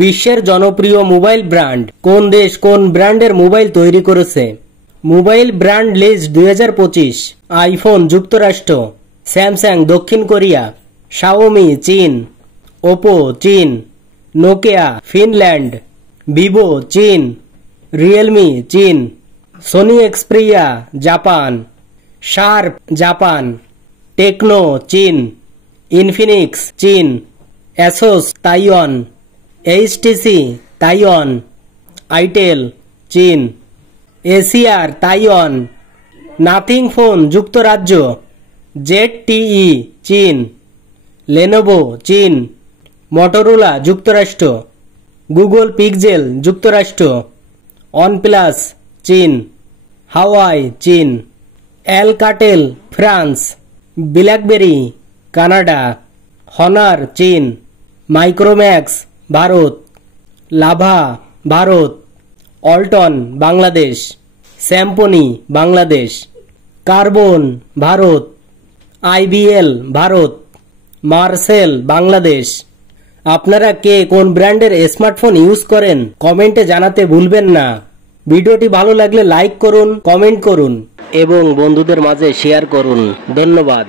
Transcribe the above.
বিশ্বের জনপ্রিয় mobile brand কোন দেশ কোন ব্র্যান্ডের মোবাইল তৈরি করেছে? Mobile brand list 2025। আইফোন যুক্তরাষ্ট্র, স্যামসাং দক্ষিণ কোরিয়া, শাওমি চীন, ওপো চীন, নোকিয়া ফিনল্যান্ড, ভিভো চীন, রিয়েলমি চীন, Sony Xperia Japan, Sharp Japan, Tecno চীন, ইনফিনিক্স চীন, Asus Taiwan, HTC Taiwan, itel চীন, এসিআর তাইওয়ান, নাথিং ফোন যুক্তরাজ্য, জেডটিই চীন, লেনোভো চীন, মটোরোলা যুক্তরাষ্ট্র, গুগল পিক্সেল যুক্তরাষ্ট্র, ওয়ানপ্লাস চীন, হাওয়াই চীন, Alcatel France, BlackBerry Canada, Honor চীন, Micromax Bharat, Lava Bharat, Walton Bangladesh, Symphony Bangladesh, carbon Bharat, IBL Bharat, Marcel Bangladesh. আপনারা কে কোন ব্র্যান্ডের স্মার্টফোন ইউজ করেন কমেন্টে জানাতে ভুলবেন না। ভিডিওটি ভালো লাগলে লাইক করুন, কমেন্ট করুন এবং বন্ধুদের মাঝে শেয়ার করুন। ধন্যবাদ।